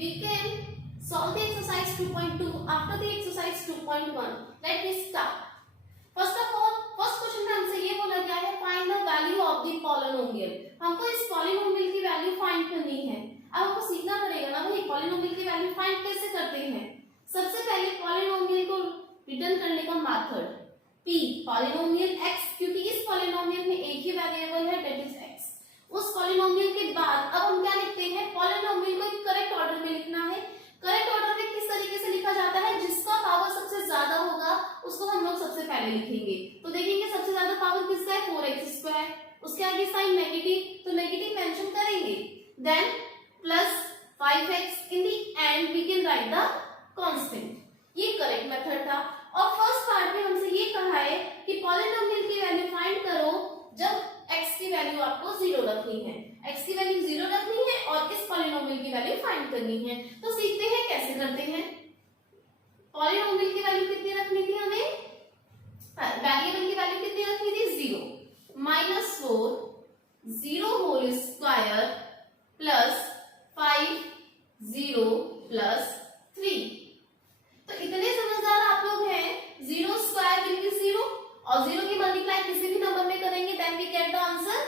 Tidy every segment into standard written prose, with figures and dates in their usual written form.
we can solve the exercise 2.2 after the exercise 2.1. Let me start. First of all, first question में हमसे ये बोला गया है find the value of the polynomial. हमको इस पॉलिनोमियल की वैल्यू फाइंड करनी है. अब हमको सीखना पड़ेगा ना भाई पॉलिनोमियल की वैल्यू फाइंड कैसे करते हैं. सबसे पहले पॉलिनोमियल को रिटर्न करने का मेथड p पॉलिनोमियल x, क्योंकि इस पॉलिनोमियल में एक ही वेरिएबल है दैट इज x. उस पॉलिनोमियल के बाद अब हम क्या लिखते हैं, पॉलिनोमियल को एक करेक्ट ऑर्डर में लिखना है. करेक्ट ऑर्डर में किस तरीके से लिखा जाता है, जिसका पावर सबसे ज्यादा होगा उसको हम लोग सबसे पहले लिखेंगे. तो देखेंगे सबसे ज्यादा पावर किसका है 4x², उसके आगे साइन नेगेटिव तो नेगेटिव मेंशन करेंगे. Then plus 5x in the end we can write the constant. ये करेक्ट मेथड था. और फर्स्ट पार्ट में हमसे ये कहा है कि पॉलिनोमियल की वैल्यू फाइंड करो जब x की वैल्यू आपको 0 रखनी है. x की वैल्यू 0 रखनी है और इस पॉलिनोमियल की वैल्यू फाइंड करनी है. तो सीखते हैं कैसे करते हैं. पॉलिनोमियल की वैल्यू कितनी रखनी थी हमें, वेरिएबल की वैल्यू कितनी रखनी थी 0. -4 0 होल स्क्वायर प्लस 5 0 प्लस 3. तो इतने समझदार आप लोग हैं. 0 स्क्वायर विल बी 0 और 0 की मल्टीप्लाई किसी भी नंबर में करेंगे then we get the answer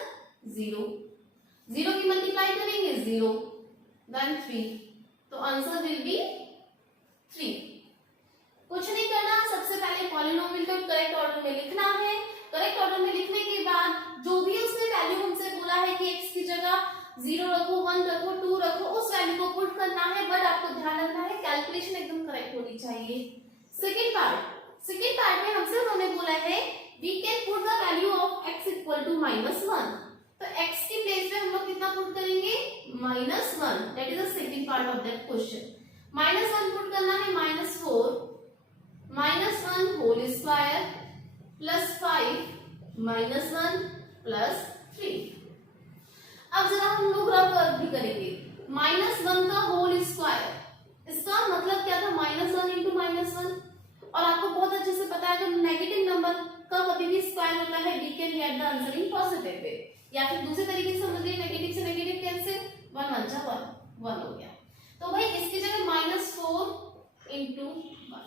0. 0 की मल्टीप्लाई करेंगे 0 देन 3 तो आंसर विल बी 3. कुछ नहीं करना, सबसे पहले पॉलिनोमियल को करेक्ट ऑर्डर में लिखना है. करेक्ट ऑर्डर में लिखने के बाद जो भी उसने वैल्यू हमसे बोला है कि x की जगह 0 रखो, 1 रखो, 2 रखो, उस वैल्यू को पुट करना है. बट आपको ध्यान रखना है कैलकुलेशन एकदम करेक्ट होनी चाहिए. सेकंड पार्ट में हमसे उन्होंने बोला है we can put the value of x equal to -1. तो x की प्लेस पे हम लोग कितना पुट करेंगे -1. That is the second part of that question. -1 put करना है -4 -1 होल स्क्वायर प्लस 5 -1 प्लस 3. अब जरा हम लोग रफ वर्क भी करेंगे. -1 का होल स्क्वायर, इसका मतलब क्या था -1 इंटू -1. और आपको बहुत अच्छे से पता है जब नेगेटिव नंबर का कभी भी स्क्वायर होता है we can get the answer in positive way. या फिर दूसरे तरीके से समझिए नेगेटिव से नेगेटिव कैंसिल 1 1 जा 1 हो गया. तो भाई इसकी जगह -4 इंटू 1.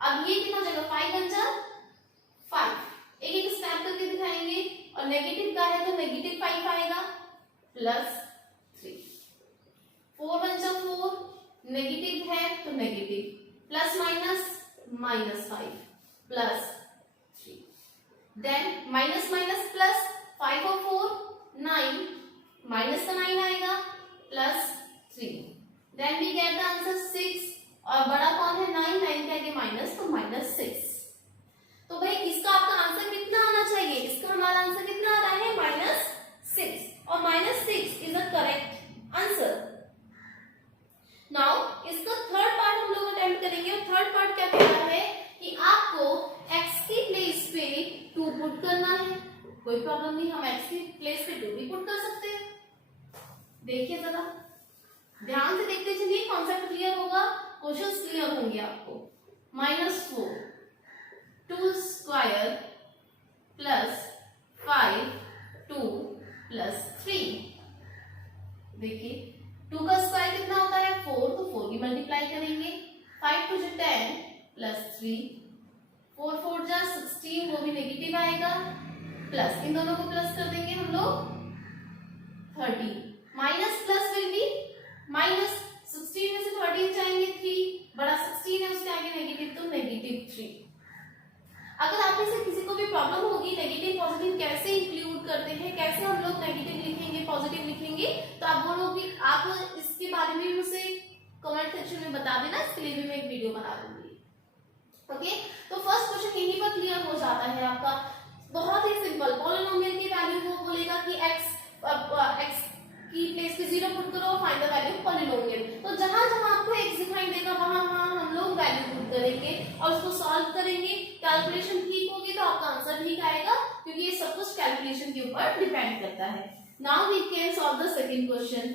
अब ये कितना जगह 5 1 जा 5. एक एक स्टेप करके दिखाएंगे. और नेगेटिव का है तो -5 आएगा प्लस 3. 4 1 जा 4, नेगेटिव है तो negative plus -5 plus 3. Then minus plus 5 और 4 9, माइनस का 9 आएगा plus 3. Then we get the answer 6. और बड़ा कौन है 9 9 के आगे माइनस तो -6. तो भाई इसका आपका आंसर कितना आना चाहिए, इसका हमारा आंसर कितना आ रहा है -6. और -6 is the correct answer. Now इसका थर्ड पार्ट हम लोग अटेम्प्ट करेंगे. और थर्ड पार्ट क्या कह रहा है कि आपको x की प्लेस पे 2 पुट करना है. कोई प्रॉब्लम नहीं, हम x की प्लेस पे 2 भी पुट कर सकते हैं. देखिए जरा ध्यान से देखते चलिए, कॉन्सेप्ट क्लियर होगा, क्वेश्चंस क्लियर होंगे आपको. -4 2 स्क्वायर प्लस 5 2 प्लस 3. देखिए 2 का स्क्वायर कितना होता है 4, तो 4 की मल्टीप्लाई करेंगे. 5 2 10 प्लस 3, 4 4 जा 16, वो भी नेगेटिव आएगा प्लस इन दोनों को प्लस कर देंगे हम लोग 30. Minus plus will be minus. 16 में से 13 जाएंगे 3, बड़ा 16 है उसके आगे नेगेटिव तो -3. अगर आप में से किसी को भी प्रॉब्लम होगी नेगेटिव पॉजिटिव कैसे इंक्लूड करते हैं, कैसे हम लोग नेगेटिव लिखेंगे पॉजिटिव लिखेंगे, तो आप वो लोग भी आप इसके बारे में मुझे कमेंट सेक्शन में बता देना. इसके लिए भी मैं एक वीडियो बना दूंगी. ओके, तो फर्स्ट क्वेश्चन यहीं पर क्लियर हो जाता है आपका. बहुत ही सिंपल. पॉलिनोमियल की वैल्यू वो बोलेगा कि x की प्लेस पे 0 पुट करो, find the value of polynomial. तो जहां जहां आपको x दिखाई देगा वहां वहां हम लोग वैल्यू पुट करेंगे और उसको सॉल्व करेंगे. कैलकुलेशन ठीक होगी तो आपका आंसर ठीक आएगा, क्योंकि ये सब कुछ कैलकुलेशन के ऊपर डिपेंड करता है. Now we can solve the second question.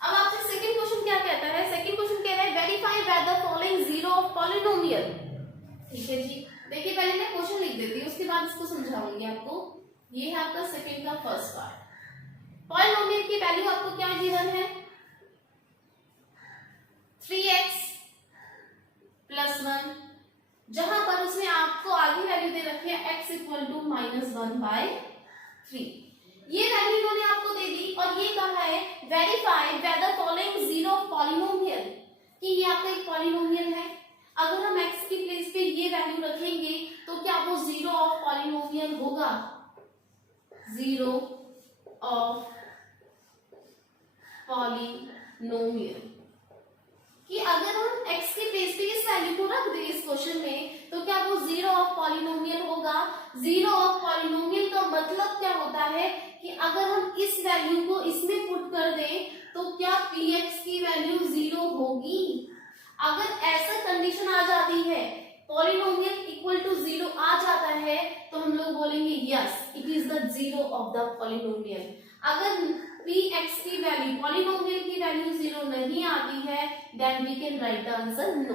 अब आपसे सेकंड क्वेश्चन क्या कहता है. सेकंड क्वेश्चन कह रहा है verify whether following 0 of polynomial. ठीक है जी, देखिए पहले मैं क्वेश्चन लिख देती हूँ, उसके बाद इसको समझाऊंगी आपको. ये है आपका सेकंड का फर्स्ट पार्ट। पॉलिनोमियल की वैल्यू आपको क्या गिवन है, 3x प्लस 1, जहां पर उसने आपको आगे वैल्यू दे रखी है x इक्वल टू -1/3। ये वैल्यू इन्होंने आपको दे दी और ये कहा है verify whether following zero of polynomial, कि ये आपका एक पॉलिनोमियल है। अगर हम x की प्लेस पे ये वैल्यू रखेंगे तो क्या वो जीरो ऑफ पॉलिनोमियल होगा, जीरो ऑफ पॉलिनोमियल, कि अगर हम x की प्लेस पे इस वैल्यू को रख दें इस क्वेश्चन में तो क्या वो जीरो ऑफ पॉलिनोमियल होगा। जीरो ऑफ पॉलिनोमियल का मतलब क्या होता है कि अगर हम इस वैल्यू को इसमें पुट कर दें तो क्या px की वैल्यू जीरो होगी। अगर ऐसा कंडीशन आ जाती है, पॉलिनोमियल इक्वल टू जीरो आ जाता है, तो हम लोग बोलेंगे yes it is the zero of the polynomial. अगर px की वैल्यू, पॉलिनोमियल की वैल्यू जीरो नहीं आती है, then we can write the answer no.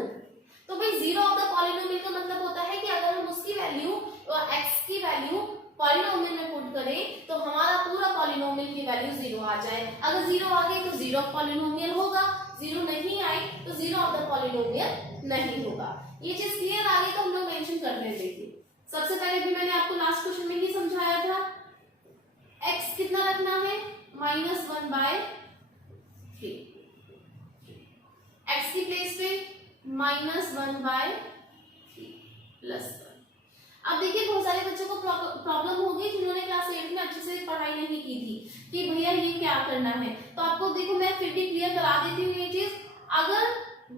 तो भाई जीरो ऑफ द पॉलिनोमियल का मतलब होता है कि अगर हम उसकी वैल्यू x की वैल्यू पॉलिनोमियल में पुट करें तो हमारा पूरा पॉलिनोमियल की वैल्यू जीरो आ जाए। अगर जीरो आ गई तो जीरो ऑफ पॉलिनोमियल होगा, जीरो नहीं आई तो जीरो ऑफ द पॉलिनोमियल नहीं होगा। ये चीज क्लियर आ गई तो हम लोग मेंशन कर लेते थे। सबसे पहले भी मैंने आपको लास्ट क्वेश्चन में ही समझाया था, x कितना रखना है, -1/3, x की प्लेस पे -1/3 प्लस 1। अब देखिए बहुत सारे बच्चों को प्रॉब्लम होगी जिन्होंने क्लास 8 में अच्छे से पढ़ाई नहीं की थी कि भैया ये क्या करना है। तो आपको देखो मैं फिर भी क्लियर करा देती हूँ ये चीज। अगर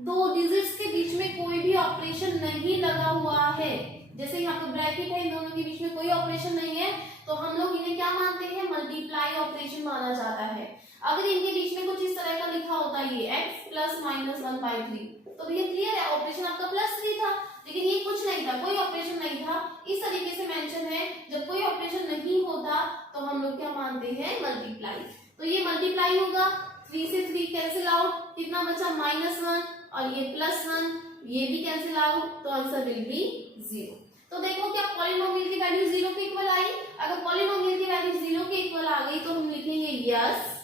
दो डिजिट्स के बीच में कोई भी ऑपरेशन नहीं लगा हुआ है, जैसे यहाँ पे ब्रैकेट है, इन दोनों के बीच में कोई ऑपरेशन नहीं है, तो हम लोग इन्हें क्या मानते हैं, मल्टीप्लाई ऑपरेशन माना जाता है। अगर इनके बीच में कुछ इस तरह का लिखा होता है ये x प्लस -1/3, तो भैया क्लियर है ऑपरेशन आपका +3 था, लेकिन ये कुछ नहीं था, कोई ऑपरेशन नहीं था। इस तरीके से मेंशन है, जब कोई ऑपरेशन नहीं होता तो हम लोग क्या मानते हैं, मल्टीप्लाई। तो ये मल्टीप्लाई होगा, 3 से 3 कैंसिल आउट, कितना बचा -1 और ये +1, ये भी कैंसिल आउट, तो आंसर विल बी 0। तो देखो क्या पॉलिनोमियल की वैल्यू 0 के इक्वल आई। अगर पॉलिनोमियल की वैल्यू 0 के इक्वल आ गई तो हम लिखेंगे yes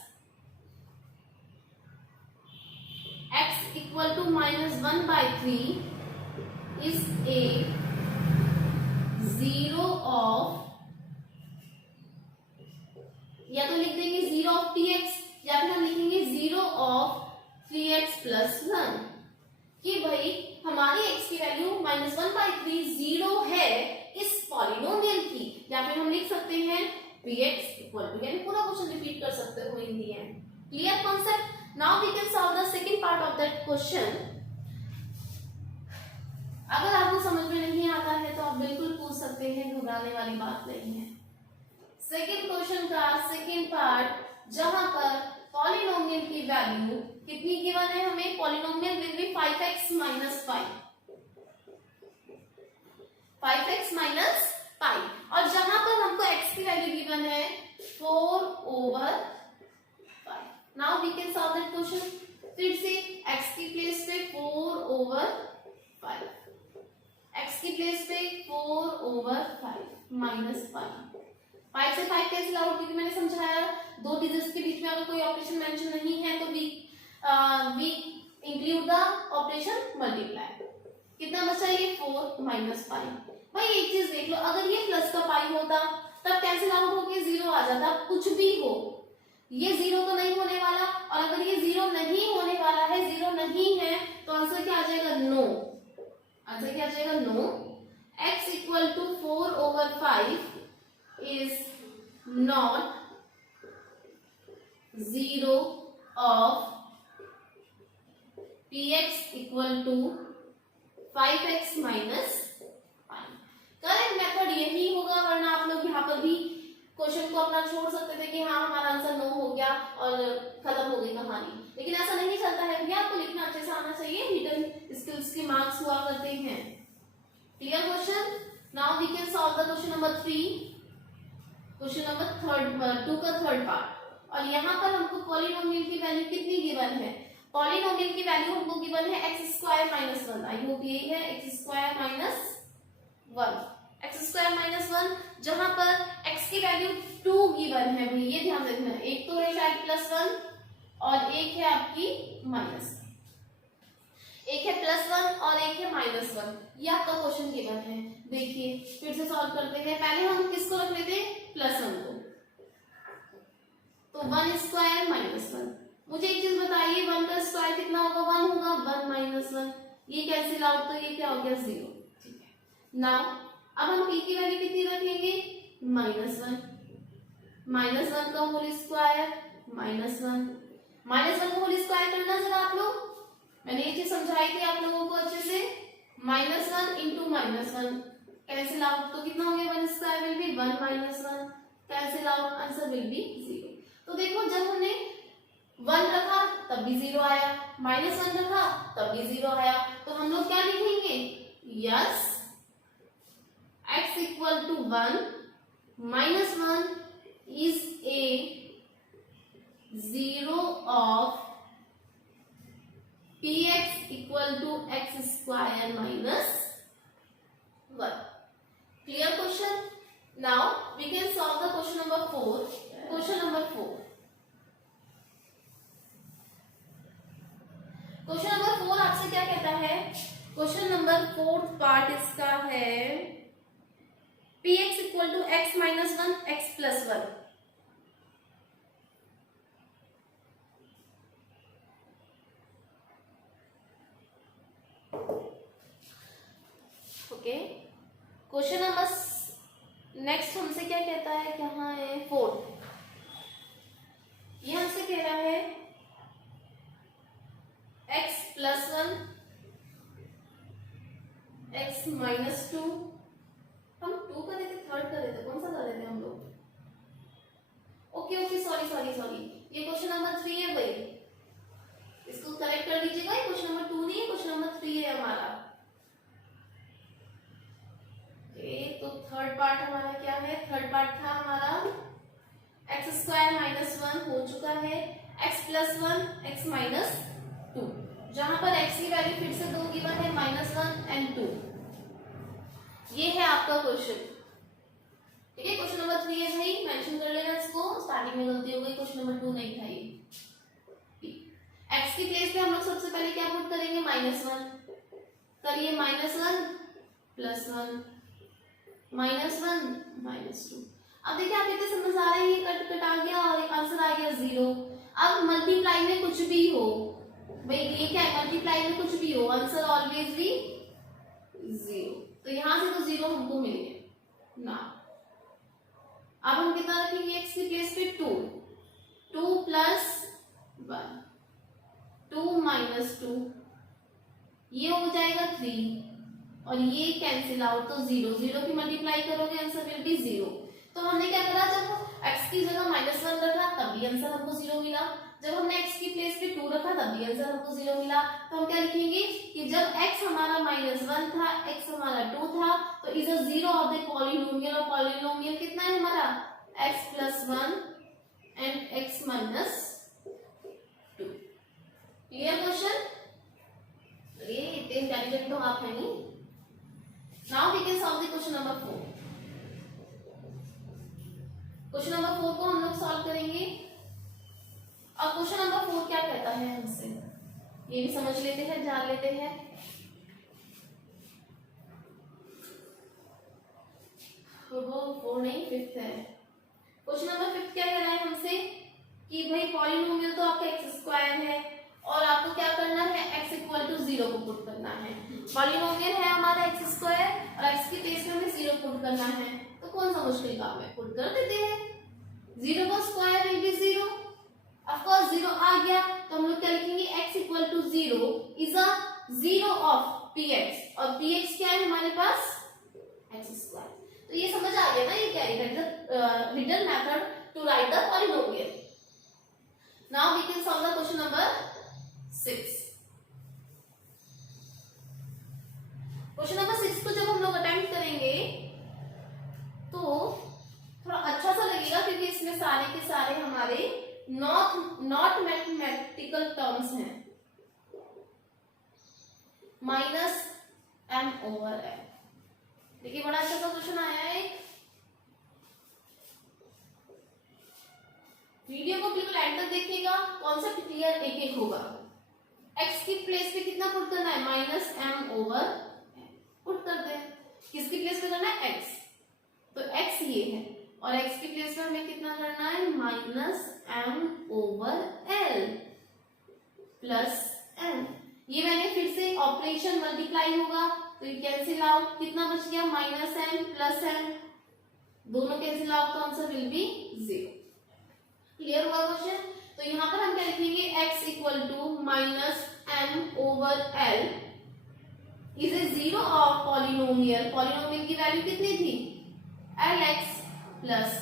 x equal to -1/3 is a zero of, या तो लिख देंगे जीरो ऑफ tx, या फिर हम लिखेंगे जीरो ऑफ 3x प्लस 1, कि भाई हमारी x की वैल्यू -1/3 जीरो है इस पॉलिनोमियल की, या फिर हम लिख सकते हैं px इक्वल टू, यानी पूरा क्वेश्चन रिपीट कर सकते हो in the end. Clear concept. Now we can solve the second part of that question. अगर आपको समझ में नहीं आता है तो आप बिल्कुल पूछ सकते हैं, घबराने वाली बात नहीं है। सेकंड क्वेश्चन का सेकंड पार्ट, जहां पर पॉलिनोमियल की वैल्यू कितनी गिवन है हमें, polynomial will be 5x - 5, 5x - 5, और जहां पर हमको x की वैल्यू गिवन है 4/5। Now we can solve that question. फिर से x की प्लेस पे 4/5, x की प्लेस पे 4/5 -5, 5 से 5 कैंसिल आउट, क्योंकि मैंने समझाया दो डिजिट्स के बीच में अगर कोई ऑपरेशन मेंशन नहीं है तो we include the operation multiply. कितना बचा ये 4 -5। भाई एक चीज देख लो, अगर ये प्लस का पाई होता तब कैंसिल आउट होके 0 आ जाता, कुछ भी हो, ये 0 तो नहीं होने वाला, और अगर ये 0 नहीं होने वाला है, 0 नहीं है, तो आंसर क्या आ जाएगा, नो। आंसर क्या आ जाएगा, no. x equal to 4/5 is not zero of px equal to 5x minus 5। Correct method यही होगा, वरना आप लोग यहाँ पर भी क्वेश्चन को अपना छोड़ सकते थे कि हाँ हमारा आंसर नो हो गया और खत्म हो गई कहानी, लेकिन ऐसा नहीं चलता है भैया, आपको लिखना अच्छे से आना चाहिए, रिटन स्किल्स के मार्क्स हुआ करते हैं। Clear question. Now we can solve the question number 3, question number 2 का थर्ड पार्ट। और यहाँ पर हमको पॉलिनोमियल की वैल्यू कितनी गिवन है, पॉलिनोमियल की वैल्यू हमको गिवन है x² - 1। आई होप यही है, x² - 1, x² - 1, जहां पर x की वैल्यू 2 गिवन है भाई, ये ध्यान रखना। एक तो है शायद +1 और एक है आपकी -1, एक है +1 और एक है -1। ये आपका क्वेश्चन गिवन है। देखिए फिर से सॉल्व करते हैं। पहले हम किसको रख लेते हैं, +1 को, तो 1 स्क्वायर -1। मुझे एक चीज बताइए, 1 का स्क्वायर कितना होगा, 1 होगा, 1 - 1, ये कैंसिल आउट, तो ये क्या हो गया, 0। ठीक है। नाउ अब हम p की वैल्यू कितनी रखेंगे, -1, -1 का होल स्क्वायर, -1, -1 का होल स्क्वायर करना जरा आप लोग, मैंने ये चीज समझाई थी आप लोगों को अच्छे से। -1 इंटू -1 कैंसिल आउट, तो कितना हो गया, 1 square will B 1 - 1 cancel out, answer will be 0। तो देखो जब हमने 1 रखा तब भी 0 आया, -1 रखा तब भी 0 आया, तो हम लोग क्या लिखेंगे, yes x equal to 1 -1 is a 0 of px equal to x square minus 1. Clear question? Now we can solve the question number 4. Question number 4. Question number 4 आपसे क्या कहता है, क्वेश्चन नंबर 4th पार्ट इसका है px equal to x minus 1 x plus 1। Okay, question number next हमसे क्या कहता है, कहाँ है, 4। ये हमसे कह रहा है x प्लस 1 x माइनस 2, हम 2 कर रहे थे, थर्ड कर रहे थे, कौन सा कर रहे थे हम लोग, okay okay sorry sorry sorry, ये क्वेश्चन नंबर 3 है भाई, इसको करेक्ट कर लीजिएगा, ये क्वेश्चन नंबर 2 नहीं है, क्वेश्चन नंबर 3 है हमारा। तो थर्ड पार्ट हमारा क्या है, थर्ड पार्ट था हमारा x स्क्वायर माइनस 1 हो चुका है, x प्लस 1 x माइनस 2, जहां पर x की वैल्यू फिर से 2 गिवन है, -1 एंड 2। ये है आपका क्वेश्चन। ठीक है, क्वेश्चन नंबर 3 है भाई, मेंशन कर लेना इसको, स्टार्टिंग में गलती हो गई, क्वेश्चन नंबर 2 नहीं था ये। x की प्लेस पे हम लोग सबसे पहले क्या पुट करेंगे, -1 करिए, -1 प्लस 1 -1 -2। अब देखिए आप इतने समझ आ रहे हैं, ये कट कट आ गया और एक आंसर आ गया 0। अब मल्टीप्लाई में कुछ भी हो भाई, ये क्या है, मल्टीप्लाई में कुछ भी हो, आंसर ऑलवेज भी 0, तो यहां से तो 0 हमको मिल गया ना। अब हम कितना रखेंगे, x की प्लेस पे 2, 2 प्लस 1, 2 माइनस 2, ये हो जाएगा 3 और ये कैंसिल आउट, तो 0 0 की मल्टीप्लाई करोगे आंसर विल बी 0। तो हमने क्या करा, जब x की जगह -1 रखा तब भी आंसर हमको 0 मिला, जब हमने x की प्लेस पे 2 रखा तब भी आंसर हमको 0 मिला। तो हम क्या लिखेंगे कि जब x हमारा -1 था, x हमारा 2 था, तो is a 0 of the polynomial, और पॉलिनोमियल कितना है हमारा, x plus 1 and x minus 2। Clear question, ये इतने इंटेलिजेंट तो आप है नहीं। Now we can solve the question number 4. Question number 4 को हम लोग सॉल्व करेंगे। अब क्वेश्चन नंबर 4 क्या कहता है हमसे, ये भी समझ लेते हैं, जान लेते हैं। वो 4 नहीं, 5th है। क्वेश्चन नंबर 5 क्या कह रहा है हमसे कि भाई पॉलिनोमियल तो आपका x स्क्वायर है और आपको क्या करना है, x इक्वल टू 0 को पुट करना है। पॉलिनोमियल है हमारा x स्क्वायर और x की प्लेस में हमें 0 पुट करना है, तो कौन सा मुश्किल काम है, पुट कर देते हैं। 0 का square will be 0, of course 0 आ गया, तो हम लोग क्या लिखेंगे, x equal to 0 is a 0 of px, और px क्या है हमारे पास, x स्क्वायर। तो ये समझ आ गया ना, ये क्या है, written method to write the polynomial. Now we can solve the question number 6। Question number 6 को जब हम लोग अटेम्प्ट करेंगे तो थोड़ा अच्छा सा लगेगा, क्योंकि इसमें सारे के सारे हमारे नॉट मैथमेटिकल टर्म्स हैं, -m/n। देखिए बड़ा अच्छा सा क्वेश्चन आया है। तक देखिएगा, कॉन्सेप्ट क्लियर एक एक होगा। x की प्लेस पे कितना पुट करना है, माइनस एम ओवर पुट करते हैं। किसकी प्लेस पे करना है, x, तो x ये है और x की प्लेस पे हमें कितना करना है, minus m over l plus m. ये मैंने फिर से ऑपरेशन मल्टीप्लाई होगा तो ये कैंसिल आउट, कितना बच गया, माइनस एम प्लस एम, दोनों कैंसिल आउट तो आंसर विल बी 0। क्लियर हुआ क्वेश्चन? तो यहाँ पर हम क्या लिखेंगे, x equal to minus m over l is a zero of polynomial. Polynomial की वैल्यू कितनी थी, lx प्लस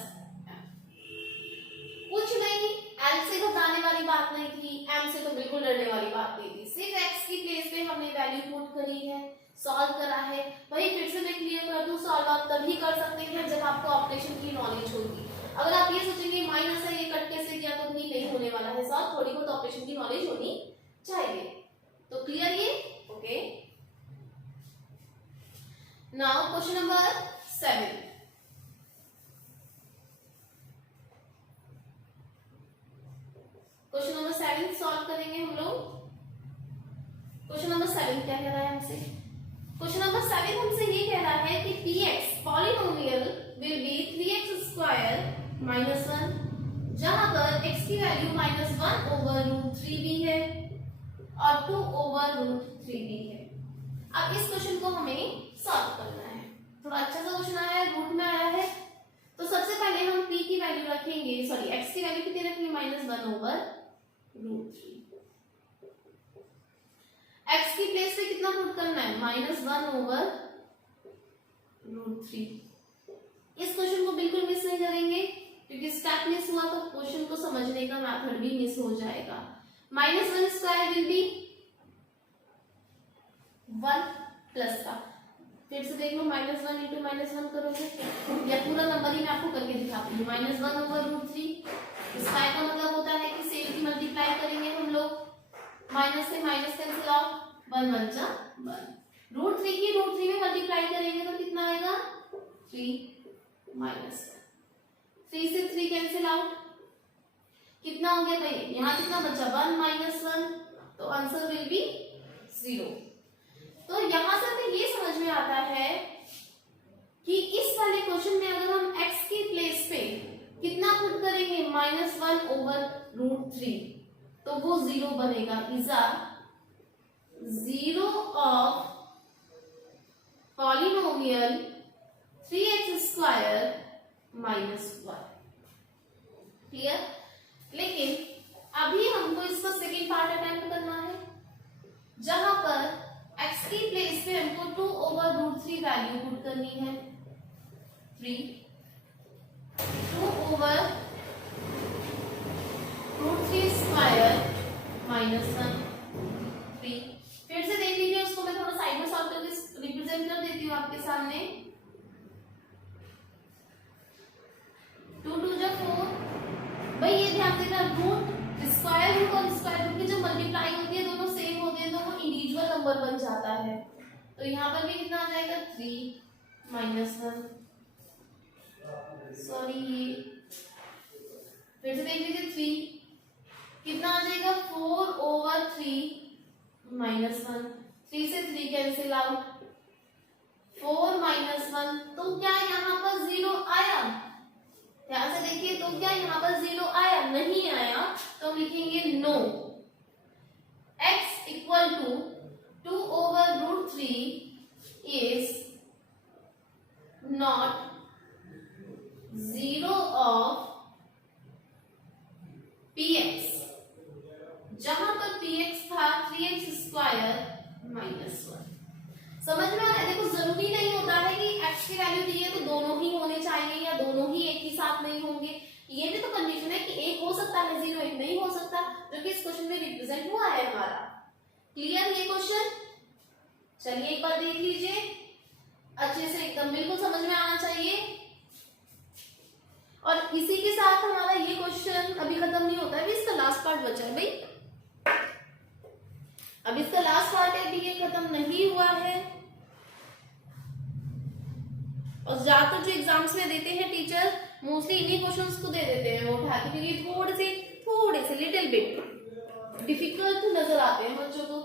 कुछ नहीं, l से घटाने वाली बात नहीं थी, m से तो बिल्कुल डरने वाली बात नहीं थी, सिर्फ x की प्लेस पे हमने वैल्यू पुट करी है, सॉल्व करा है। वही फिर से मैं क्लियर कर दूं, सॉल्व आप तभी कर सकते हैं जब आपको ऑपरेशन की नॉलेज होगी। अगर आप ये सोचेंगे माइनस है, ये कट कैसे किया, तो नहीं होने वाला है सॉल्व, थोड़ी बहुत ऑपरेशन की नॉलेज होनी चाहिए। तो क्लियर ये, okay. Now question number 7। Question number 7 solve करेंगे हम लोग। क्वेश्चन नंबर 7 क्या कह रहा है हमसे, क्वेश्चन नंबर 7 हमसे ये कह रहा है कि px polynomial will be 3x square minus 1, जहां पर x की वैल्यू माइनस 1 ओवर रूट 3 भी है और 2 ओवर रूट 3 भी है। अब इस क्वेश्चन को हमें सॉल्व करना है। थोड़ा अच्छा सा क्वेश्चन आया है, रूट में आया है, तो सबसे पहले हम p की वैल्यू रखेंगे, सॉरी x की वैल्यू कितनी रखेंगे, माइनस 1 ओवर रूट 3। x की प्लेस पे कितना पुट करना है, माइनस 1 ओवर रूट 3। इस क्वेश्चन को बिल्कुल मिस नहीं करेंगे क्योंकि स्टेप मिस हुआ तो क्वेश्चन को समझने का मेथड भी मिस हो जाएगा। Minus 1 square will B 1 plus का, फिर से देख लो, माइनस 1 इंटू माइनस 1 करोगे या पूरा नंबर ही मैं आपको करके दिखाती हूँ। माइनस 1 ओवर रूट 3, स्क्वायर का मतलब होता है कि सेम की मल्टीप्लाई करेंगे हम लोग, माइनस से माइनस कैंसिल आउट, 1 1 जा 1, रूट 3 की रूट 3 में मल्टीप्लाई करेंगे तो कितना आएगा, 3 माइनस 3 से 3 कैंसिल आउट, कितना हो गया भाई, यहाँ कितना बचा, 1 माइनस 1, तो आंसर विल बी 0। तो यहां से हमें ये समझ में आता है कि इस वाले क्वेश्चन में अगर हम x की प्लेस पे कितना पुट करेंगे, माइनस 1 ओवर रूट 3, तो वो 0 बनेगा, is a zero of polynomial 3x square minus 1। Clear? लेकिन अभी हमको इसका सेकेंड पार्ट अटेम्प्ट करना है, जहां पर x की प्लेस पे हमको 2 ओवर रूट 3 वैल्यू पुट करनी है, 3 2 ओवर रूट 3 स्क्वायर माइनस 1 3। फिर से देख लीजिए, उसको मैं थोड़ा साइड में सॉल्व करके रिप्रेजेंट कर देती हूँ आपके सामने। 2 2 जा 4, भाई ये ध्यान देना, रूट स्क्वायर रूट और स्क्वायर रूट की जो मल्टीप्लाई होती है दोनों सेम होते हैं तो वो इंडिविजुअल नंबर बन जाता है। तो यहाँ पर भी कितना आ जाएगा, 3 माइनस 1, सॉरी ये फिर से देख लीजिए, 3 कितना आ जाएगा, 4 ओवर 3 माइनस 1, 3 से 3 कैंसिल आउट, 4 माइनस 1, तो क्या यहाँ पर 0 आया, ध्यान से देखिए, तो क्या यहाँ पर 0 आया, नहीं आया, तो हम लिखेंगे no. x equal to 2 over root 3 is not 0 of px, जहां पर px था 3x स्क्वायर माइनस 1। समझ में आ रहा है? देखो, जरूरी नहीं होता है कि x की वैल्यू दी है तो दोनों ही होने चाहिए या दोनों ही एक ही साथ नहीं होंगे, ये भी तो कंडीशन है कि एक हो सकता है 0, एक नहीं हो सकता, जो कि इस क्वेश्चन में रिप्रेजेंट हुआ है हमारा। क्लियर ये क्वेश्चन? चलिए एक बार देख लीजिए अच्छे से, एकदम बिल्कुल समझ में आना चाहिए। और इसी के साथ हमारा ये क्वेश्चन अभी खत्म नहीं होता है, अभी इसका लास्ट पार्ट बचा है भाई, अब इसका लास्ट पार्ट है, अभी ये खत्म नहीं हुआ है। और ज्यादातर जो एग्जाम्स में देते हैं टीचर, मोस्टली इन्हीं क्वेश्चंस को दे देते हैं वो उठा के, क्योंकि थोड़े थोड़े से लिटिल बिट डिफिकल्ट नजर आते हैं बच्चों को।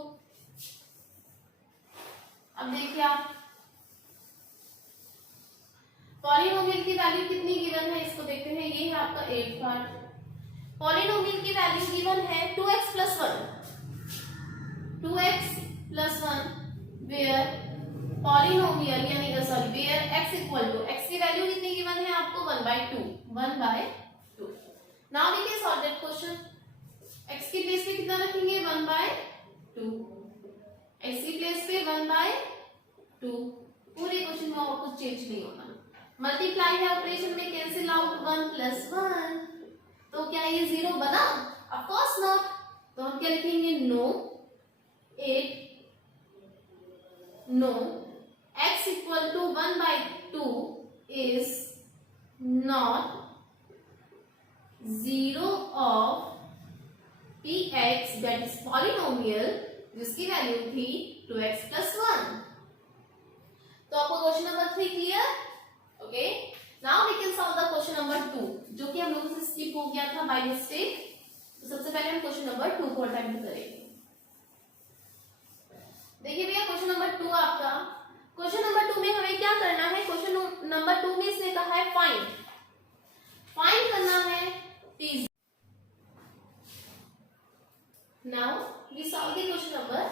अब देखिए आप पॉलिनोमियल की वैल्यू कितनी गिवन है इसको देखते हैं। ये है आपका 8th पार्ट। पॉलिनोमियल की वैल्यू गिवन है 2x plus 1 वेयर पॉलिनोमियल यानी where x equal to x की वैल्यू कितनी गिवन है आपको 1/2। Now we can solve that question. x की प्लेस पे कितना रखेंगे 1/2, x की प्लेस पे 1/2। पूरे क्वेश्चन में और कुछ चेंज नहीं होना। मल्टीप्लाई है ऑपरेशन में कैंसिल आउट 1 + 1, तो क्या ये 0 बना? Of course not. तो हम क्या लिखेंगे no x equal to 1/2 is not 0 of px that is polynomial जिसकी वैल्यू थी 2x plus 1। तो आपको question number 3 clear? Okay, now we can solve the question number 2 जो कि हम लोगों से स्किप हो गया था बाय मिस्टेक। तो सबसे पहले हम क्वेश्चन नंबर 2 को अटेम्प्ट करेंगे। देखिए भैया क्वेश्चन नंबर 2 आपका, क्वेश्चन नंबर 2 में हमें क्या करना है? क्वेश्चन नंबर 2 में इसने कहा है फाइंड करना है t। Now we solve the question number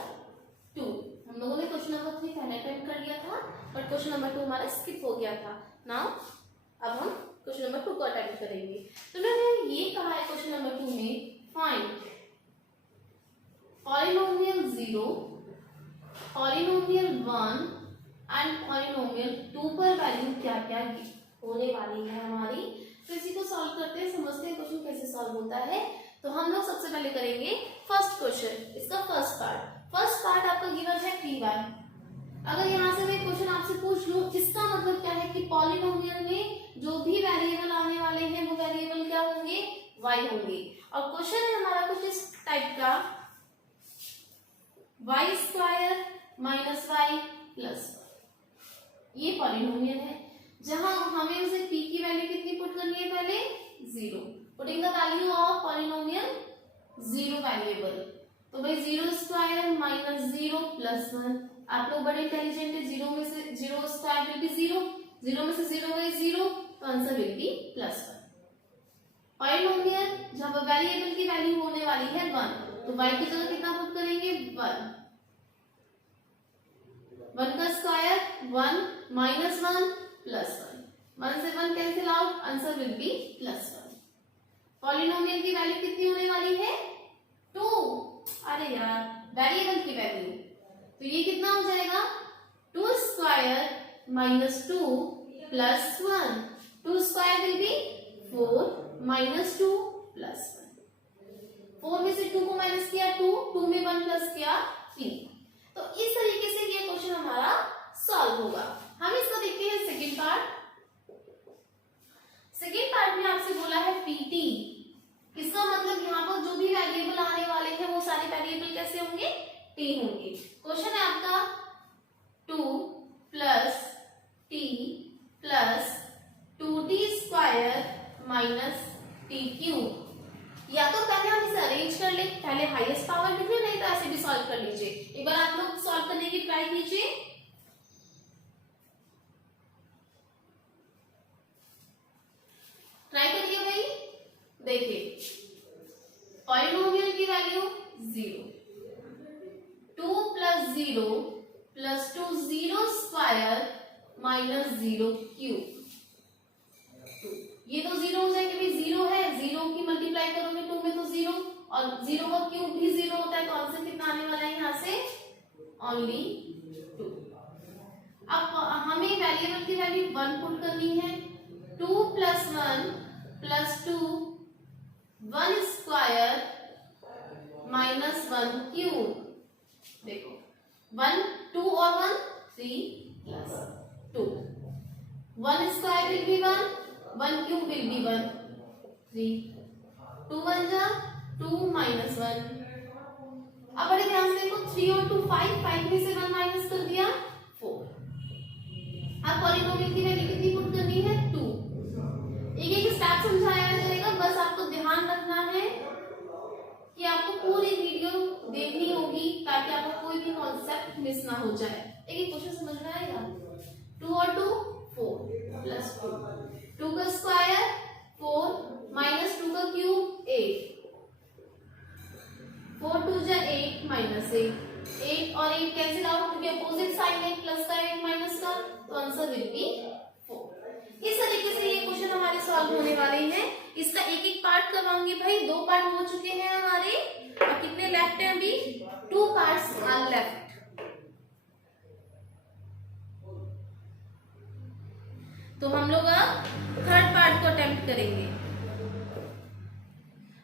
2। हम लोगों ने क्वेश्चन नंबर 3 पहले अटेम्प्ट कर लिया था बट क्वेश्चन नंबर 2 हमारा स्किप हो गया था। नाउ अब हम क्वेश्चन नंबर 2 को अटेम्प्ट करेंगे। तो मैंने ये कहा है क्वेश्चन नंबर 2 में find polynomial 0, polynomial 1 and polynomial 2 पर वैल्यू क्या क्या होने वाली है हमारी। तो इसी को सॉल्व करते हैं, समझते हैं क्वेश्चन कैसे सॉल्व होता है। तो हम लोग सबसे पहले करेंगे फर्स्ट क्वेश्चन, इसका फर्स्ट पार्ट आपका गिवन है py। अगर यहाँ से मैं क्वेश्चन आपसे पूछ लूं इसका मतलब क्या है कि पॉलिनोमियल में जो भी वेरिएबल आने वाले हैं वो वेरिएबल क्या होंगे? y होंगे। और क्वेश्चन है हमारा कुछ इस टाइप का, y² - y + ये पॉलिनोमियल है जहां हमें उसे p की वैल्यू कितनी पुट करनी है? पहले 0। Putting the value of polynomial 0 variable. तो भाई 0² - 0 + 1। आप लोग बड़े इंटेलिजेंट है, 0 में से 0² विल बी 0, 0 में से 0 गए 0, तो आंसर विल बी +1। पॉलिनोमियल जब वेरिएबल की वैल्यू होने वाली है 1, तो y की जगह कितना पुट करेंगे? 1। 1 का स्क्वायर 1 - 1 + 1। 1 से 1 cancel out, answer will B +1। Polynomial की वैल्यू कितनी होने वाली है? 2। अरे यार वेरिएबल की वैल्यू, तो ये कितना हो जाएगा? 2² - 2 + 1। 2² विल बी 4 - 2 + 1। 4 में से 2 को माइनस किया 2, 2 में 1 प्लस किया 3। तो इस तरीके से ये क्वेश्चन हमारा सॉल्व होगा। हम इसको देखते हैं सेकंड पार्ट। सेकंड पार्ट में आपसे बोला है pt। इसका मतलब यहाँ पर जो भी वेरिएबल आने वाले हैं वो सारे वेरिएबल कैसे होंगे? t होंगे। क्वेश्चन है आपका 2 + t + 2t² - t³ या तो पहले हम इसे अरेंज कर ले, पहले हाईएस्ट पावर लिखे, नहीं तो ऐसे भी सॉल्व कर लीजिए। एक बार आप लोग सॉल्व करने की ट्राई कीजिए। ट्राई करिए भाई। देखिए पॉलिनोमियल की वैल्यू 0, 2 + 0 + 2 0² - 0³ ये तो 0 हो जाएंगे भाई, 0 है, 0 की मल्टीप्लाई करोगे 2 में तो 0, और 0 का क्यूब भी 0 होता है, तो आंसर कितना आने वाला है यहाँ से? ओनली 2। अब हमें वेरिएबल की वैल्यू 1 पुट करनी है। 2 + 1 + 2 1² - 1³ देखो 1 2 और 1 3 + 2। 1² विल बी 1, 1³ विल बी 1, 3, 2 1 जा 2 - 1। अब बड़े ध्यान से देखो 3 और 2 5, 5 में से 1 माइनस कर दिया 4। अब पॉलिनोमियल की वैल्यू कितनी पुट करनी है? 2। एक एक स्टेप समझाया जाएगा, बस आपको ध्यान रखना है कि आपको पूरी वीडियो देखनी होगी ताकि आपको कोई भी कॉन्सेप्ट मिस ना हो जाए। एक क्वेश्चन समझ में आएगा। 2 और 2 4 प्लस 2, 2 का स्क्वायर 4 माइनस 2 का क्यूब 8, 4 2 जा 8 माइनस 8 और 8 कैंसिल आउट क्योंकि अपोजिट साइन है, प्लस का 8 माइनस का, तो आंसर विल बी 4। इस तरीके से ये क्वेश्चन हमारे सॉल्व होने वाले हैं। इसका एक एक पार्ट करवाऊंगी भाई। 2 पार्ट हो चुके हैं हमारे, और कितने लेफ्ट हैं अभी? 2 पार्ट्स आर लेफ्ट। तो हम लोग अब थर्ड पार्ट को अटेम्प्ट करेंगे,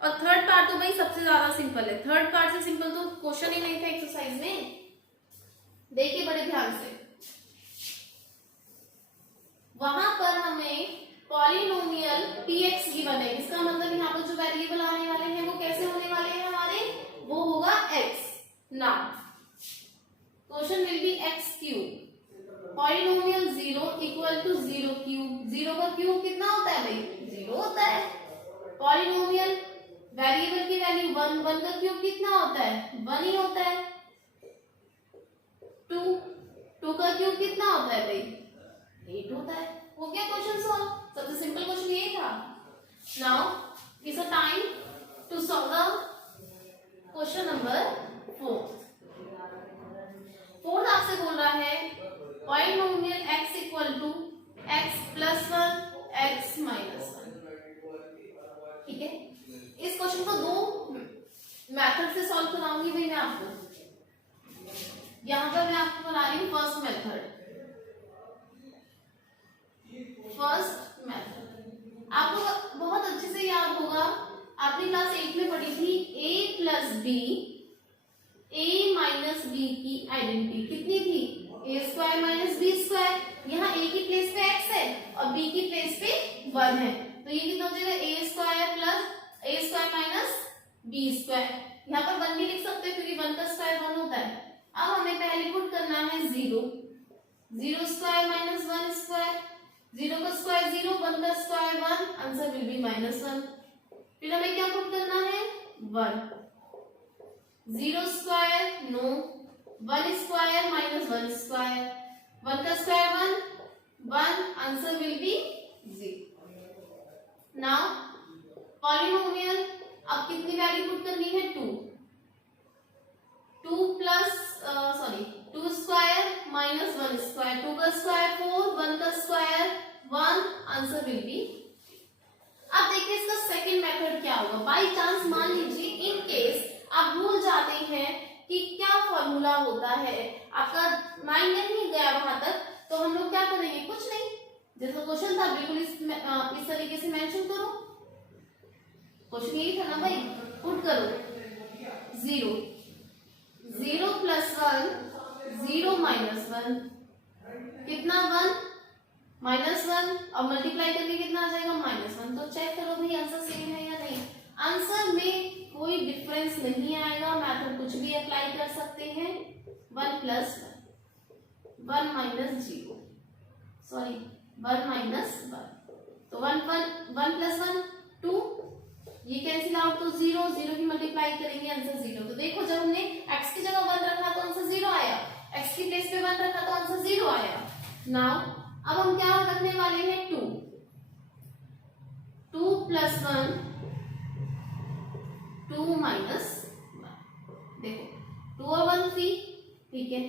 और थर्ड पार्ट तो भाई सबसे ज्यादा सिंपल है। थर्ड पार्ट से सिंपल तो क्वेश्चन ही नहीं था एक्सरसाइज में। देखिए बड़े ध्यान से, वहां पर हमें पॉलिनोमियल px गिवन है। इसका मतलब यहाँ पर जो वेरिएबल आने वाले हैं वो कैसे होने वाले हैं हमारे? वो होगा x। Now question will be x cube, polynomial 0 equal to 0 cube. 0 का क्यूब कितना होता है भाई? 0 होता है। पॉलिनोमियल वेरिएबल की वैल्यू 1, 1 का क्यूब कितना होता है? 1 ही होता है। 2 का क्यूब कितना होता है भाई? 8 होता है। हो गया क्वेश्चन सॉल्व। सबसे सिंपल क्वेश्चन ये था। Now is a time to solve the question number 4। Fourth आपसे बोल रहा है polynomial x equal to x plus 1 x minus 1। ठीक है, इस क्वेश्चन को 2 मेथड से सॉल्व कराऊंगी भाई मैं आपको। यहां पर मैं आपको बना रही हूँ फर्स्ट मेथड। फर्स्ट मेथड आपको बहुत अच्छे से याद होगा, आपने क्लास 8 में पढ़ी थी a plus b, a minus b की आइडेंटिटी कितनी थी? a square minus b square. यहाँ a की प्लेस पे x है और b की प्लेस पे 1 है, तो ये कितना हो जाएगा? a square plus a square minus b square. यहाँ पर 1 भी लिख सकते हैं क्योंकि 1 का स्क्वायर 1 होता है। अब हमें पहले पुट करना है 0, 0 स्क्वायर माइनस 1 स्क्वायर, 0 का स्क्वायर 0, 1 का स्क्वायर 1, आंसर विल बी -1। फिर हमें क्या पुट करना है? 1, 0 square no, 1 square minus 1 square, 1 का square 1, answer will be 0। Now polynomial अब कितनी वैल्यू पुट करनी है? 2 प्लस 2 स्क्वायर माइनस 1 स्क्वायर, 2 का स्क्वायर 4, 1 का स्क्वायर 1, आंसर विल बी। अब देखिए इसका सेकंड मेथड क्या होगा। बाय चांस मान लीजिए इन केस आप भूल जाते हैं कि क्या फॉर्मूला होता है, आपका माइंड नहीं गया वहां तक, तो हम लोग क्या करेंगे? कुछ नहीं, जैसा क्वेश्चन था बिल्कुल इस तरीके से मेंशन करो। क्वेश्चन यही था ना भाई, पुट करो 0, 0 प्लस 1, 0 माइनस 1, कितना 1 -1, और मल्टीप्लाई करके कितना आ जाएगा? -1। तो चेक करो भाई आंसर सेम है या नहीं। आंसर में कोई डिफरेंस नहीं आएगा, मेथड कुछ भी अप्लाई कर सकते हैं। 1 प्लस 1 माइनस 0, सॉरी 1 माइनस 1, तो 1 प्लस 1 2, ये कैंसिल आउट, तो 0 0 की मल्टीप्लाई करेंगे आंसर 0। तो देखो जब हमने x की जगह 1 रखा तो आंसर 0 आया, x की प्लेस पे 1 रखा तो आंसर 0 आया। नाउ अब हम क्या रखने वाले हैं? 2 प्लस 1 2 माइनस 1। देखो 2 और 1 3, ठीक है,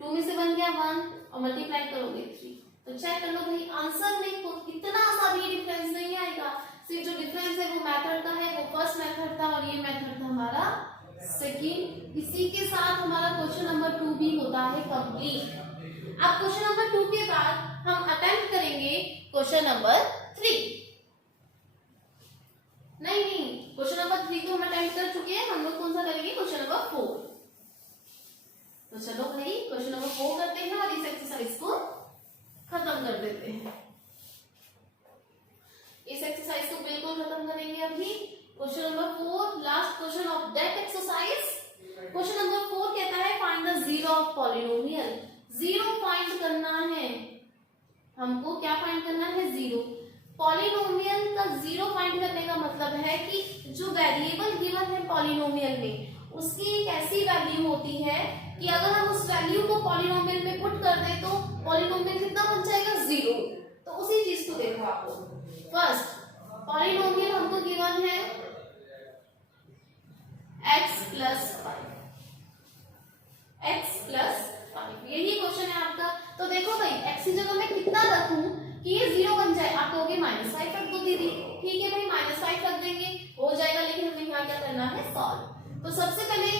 2 में से 1 गया 1 और मल्टीप्लाई करोगे 3, तो चेक कर लो भाई आंसर में इतना सा भी डिफरेंस नहीं आएगा। सिर्फ जो डिफरेंस है वो मेथड का है, वो फर्स्ट मेथड था और ये मेथड था हमारा सेकंड। इसी के साथ हमारा क्वेश्चन नंबर 2 भी होता है कंप्लीट। अब क्वेश्चन नंबर 2 के बाद हम अटेम्प्ट करेंगे क्वेश्चन नंबर 3। नहीं, क्वेश्चन नंबर 3 तो हम अटेम्प्ट कर चुके हैं, हम लोग कौन सा करेंगे? Question number 4। तो चलो भाई क्वेश्चन नंबर 4 करते हैं और इस एक्सरसाइज को खत्म कर देते हैं। इस एक्सरसाइज को बिल्कुल खत्म करेंगे अभी। Question number 4, last question of that exercise. Question number 4 कहता है find the zero of polynomial. Zero find करना है हमको, क्या फाइंड करना है? जीरो। पॉलिनोमियल का जीरो फाइंड करने का मतलब है कि जो वेरिएबल गिवन है पॉलिनोमियल में उसकी एक ऐसी वैल्यू होती है कि अगर हम उस वैल्यू को पॉलिनोमियल में पुट कर दें तो पॉलिनोमियल कितना बन जाएगा, जीरो। तो उसी चीज को देखो आप लोग। फर्स्ट पॉलिनोमियल हमको गिवन है x प्लस 5, यही क्वेश्चन है आपका। तो देखो भाई x की जगह मैं कितना रखूं कि ये जीरो बन जाए, आप कहोगे -5 रख दो दीदी। ठीक है भाई, -5 रख देंगे, हो जाएगा। लेकिन हमें यहाँ क्या करना है, सॉल्व। तो सबसे पहले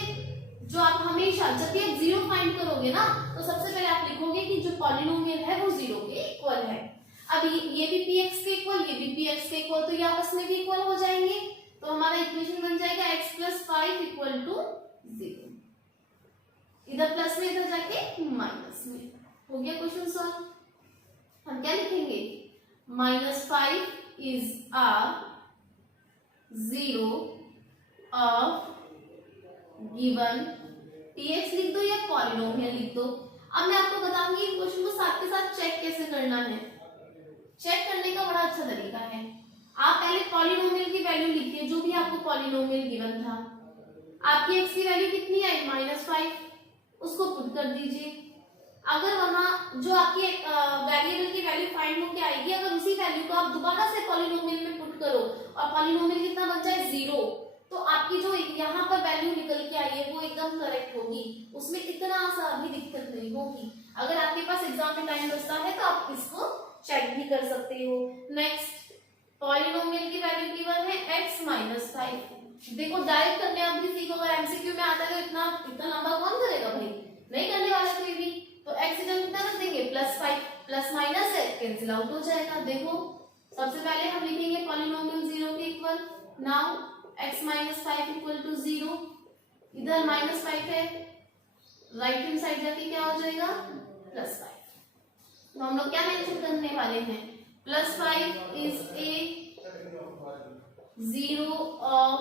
जो आप हमेशा जब भी आप जीरो फाइंड करोगे ना, तो सबसे पहले आप लिखोगे कि जो पॉलिनोमियल है वो जीरो के इक्वल है। अब ये भी px के इक्वल, ये भी px के इक्वल, तो ये आपस में भी इक्वल हो जाएंगे। तो हमारा इक्वेशन बन जाएगा x प्लस 5 इक्वल टू 0। इधर प्लस में इधर जाके माइनस में हो गया क्वेश्चन सॉल्व। हम क्या लिखेंगे, -5 is a zero of given px लिख दो या पॉलिनोमियल लिख दो। अब मैं आपको बताऊंगी क्वेश्चन को साथ के साथ चेक कैसे करना है। चेक करने का बड़ा अच्छा तरीका है। आप पहले पॉलिनोमियल की वैल्यू लिखिए, जो भी आपको पॉलिनोमियल गिवन था। आपकी x की वैल्यू कितनी आई, -5, उसको पुट कर दीजिए। अगर वहां जो आपकी वेरिएबल की वैल्यू फाइंड होके आएगी, अगर उसी वैल्यू को आप दोबारा से पॉलिनोमियल में पुट करो और पॉलिनोमियल कितना बन जाए, 0, तो आपकी जो यहाँ पर वैल्यू निकल के आई है वो एकदम करेक्ट होगी। उसमें इतना सा भी दिक्कत नहीं होगी। अगर आपके पास एग्जाम में टाइम बचता है तो आप इसको चेक भी कर सकते हो। नेक्स्ट पॉलिनोमियल की वैल्यू गिवन है x माइनस 5। देखो डायरेक्ट करने आप भी सीखोगे, एमसीक्यू में आता है तो इतना लंबा कौन करेगा भाई, नहीं करने वाला कोई भी। तो x की जगह कितना रख देंगे, +5, प्लस माइनस है कैंसिल आउट हो जाएगा। देखो सबसे पहले हम लिखेंगे पॉलिनोमियल 0 के equal. Now x minus 5 equal to 0। इधर -5 है, राइट हैंड साइड जाके क्या हो जाएगा, +5। तो हम लोग क्या मेंशन करने वाले हैं, +5 is a zero of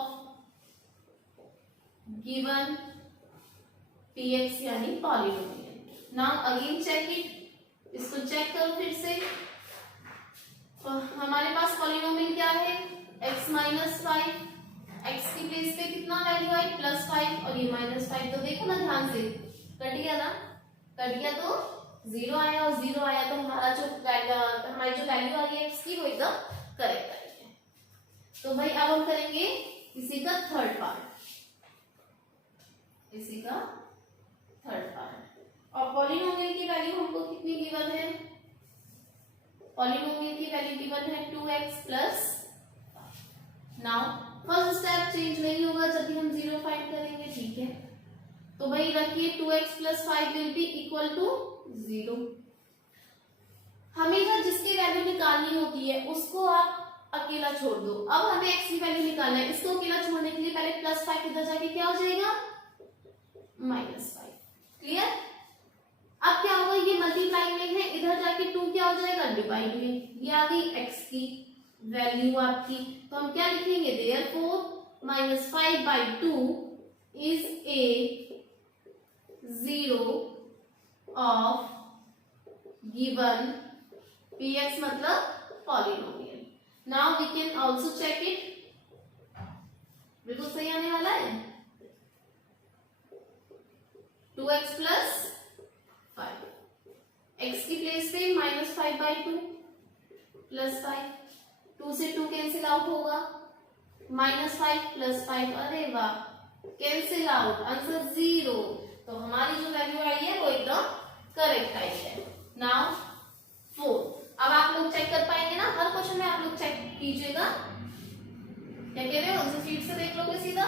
given px यानी polynomial. Now again check it, इसको चेक करो फिर से। तो हमारे पास पॉलिनोमियल क्या है, x माइनस 5, x की प्लेस पे कितना वैल्यू आई, +5 और ये -5। तो देखो ना ध्यान से, कट गया ना, कट गया तो 0 आया और 0 आया, तो हमारी जो वैल्यू आ गई x की वो एकदम करेक्ट आई है। तो भाई अब हम करेंगे इसी का थर्ड पार्ट, इसी का थर्ड पार्ट। और पॉलिनोमियल की वैल्यू हमको कितनी गिवन है, पॉलिनोमियल की वैल्यू गिवन है 2x plus. Now first step change नहीं होगा जब भी हम 0 फाइंड करेंगे, ठीक है। तो भाई रखिए 2x plus 5 will be equal to 0। हमेशा जिसकी वैल्यू निकालनी होती है उसको आप अकेला छोड़ दो। अब हमें x की वैल्यू निकालना है, इसको अकेला छोड़ने के लिए पहले +5 इधर जाके क्या हो जाएगा, -5। क्लियर। अब क्या होगा, ये मल्टीप्लाई में है, इधर जाके 2 क्या हो जाएगा, डिवाइड में। ये आ गई x की वैल्यू आपकी। तो हम क्या लिखेंगे, therefore -5/2 is a zero of given px मतलब polynomial. Now we can also check it, बिल्कुल सही आने वाला है। 2x प्लस 5, x की प्लेस पे -5/2 प्लस 5, 2 से 2 कैंसिल आउट होगा, -5 प्लस 5, अरे वाह कैंसिल आउट, आंसर 0। तो हमारी जो वैल्यू आई है वो एकदम करेक्ट आई है। नाउ 4। अब आप लोग चेक कर पाएंगे ना, हर क्वेश्चन में आप लोग चेक कीजिएगा। क्या कह रहे हो, आंसर शीट से देख लोगे सीधा,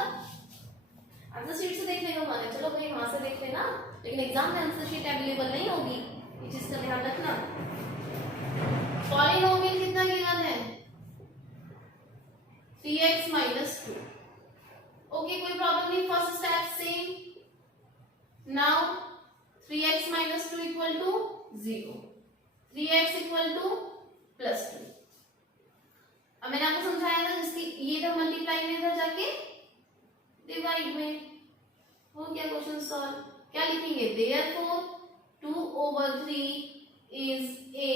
आंसर शीट से देखने का मन है, चलो भाई वहां से देख लेना, लेकिन एग्जाम में आंसर शीट अवेलेबल नहीं होगी, ये चीज का ध्यान रखना। पॉलिनोमियल कितना गिवन है, 3x माइनस 2। ओके कोई प्रॉब्लम नहीं, first step same. Now 3x minus 2 equal to 0, 3x equal to +2। अब मैंने आपको समझाया था, जिसकी ये था मल्टीप्लाई में, इधर जाके डिवाइड में हो गया क्वेश्चन सॉल्व। क्या लिखेंगे, therefore 2/3 is a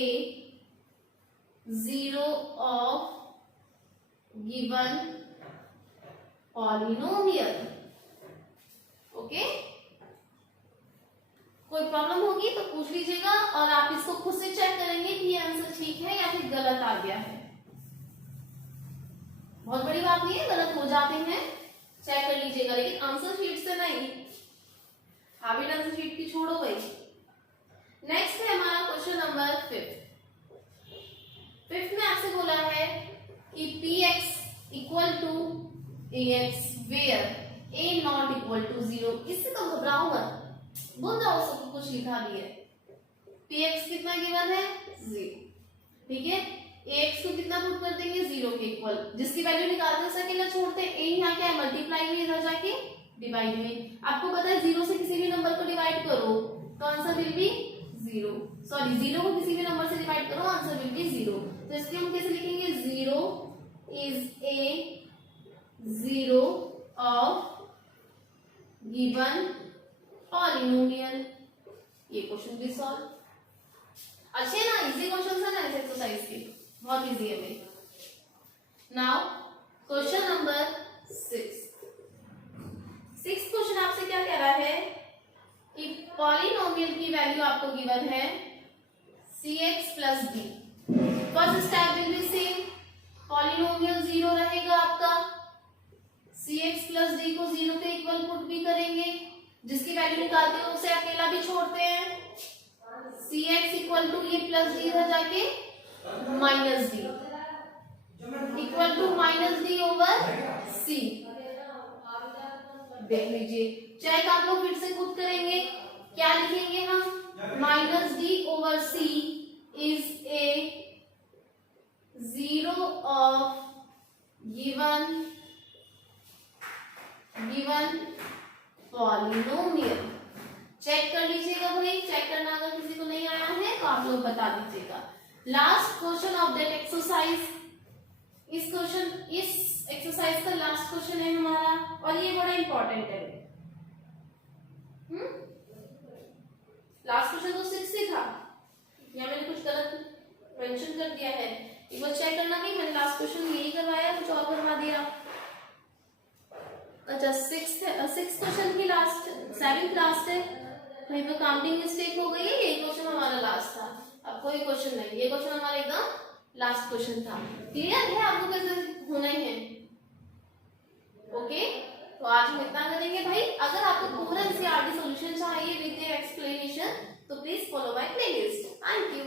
zero of given polynomial. Okay, कोई प्रॉब्लम होगी तो पूछ लीजिएगा और आप इसको खुद से चेक करेंगे कि ये आंसर ठीक है या फिर गलत आ गया है। बहुत बड़ी बात नहीं है, गलत हो जाते हैं चेक कर लीजिएगा, लेकिन आंसर शीट से नहीं। हैबिट आंसर शीट की छोड़ो भाई। नेक्स्ट है हमारा क्वेश्चन नंबर 5 में आपसे बोला है कि px equal to ax where a not equal to 0। इससे तो घबराओ मत, भूल जाओ सब कुछ लिखा भी है। px कितना गिवन है 0, ठीक है। ax को कितना पुट कर देंगे 0 के इक्वल, जिसकी वैल्यू निकालते हैं अकेला छोड़ते हैं। a यहाँ क्या है मल्टीप्लाई में, इधर जाके डिवाइड में। आपको पता है 0 से किसी भी नंबर को डिवाइड करो तो आंसर विल बी 0। सॉरी 0 को किसी भी नंबर से डिवाइड करो आंसर विल बी 0। तो इसके हम कैसे लिखेंगे 0 is a 0 of given polynomial. ये क्वेश्चन भी सॉल्व। अच्छे ना, इजी क्वेश्चन है ना इस एक्सरसाइज के, बहुत इजी है भाई। नाउ क्वेश्चन नंबर 6 क्वेश्चन आपसे क्या कह रहा है कि पॉलिनोमियल की वैल्यू आपको गिवन है cx plus d। First step will be same, polynomial 0 रहेगा आपका, cx प्लस d को 0 के इक्वल पुट भी करेंगे, जिसकी वैल्यू निकालते हैं उसे अकेला भी छोड़ते हैं। cx इक्वल टू ये प्लस d इधर जाके minus d equal to minus d over c। देख लीजिए, चेक आप लोग फिर से खुद करेंगे। क्या लिखेंगे हम, minus d over c is a 0 of given polynomial. Check कर लीजिएगा भाई, चेक करना अगर किसी को नहीं आया है तो आप लोग बता दीजिएगा। Last question of that exercise, इस एक्सरसाइज का लास्ट क्वेश्चन है हमारा और ये बड़ा इंपॉर्टेंट है। लास्ट क्वेश्चन तो 6 ही था, या मैंने कुछ गलत मेंशन कर दिया है, एक बार चेक करना कि मैंने लास्ट क्वेश्चन यही करवाया कुछ और करवा दिया। अच्छा 6 क्वेश्चन की लास्ट 7th लास्ट है, कहीं पे काउंटिंग मिस्टेक हो गई है। ये क्वेश्चन हमारा लास्ट था, अब कोई क्वेश्चन नहीं, ये क्वेश्चन हमारा एकदम लास्ट क्वेश्चन था। क्लियर है आपको कैसे होना ही है। ओके, तो आज हम इतना करेंगे भाई। अगर आपको पूरा एनसीईआरटी सॉल्यूशन चाहिए विद देयर एक्सप्लेनेशन तो please follow my playlist. Thank you.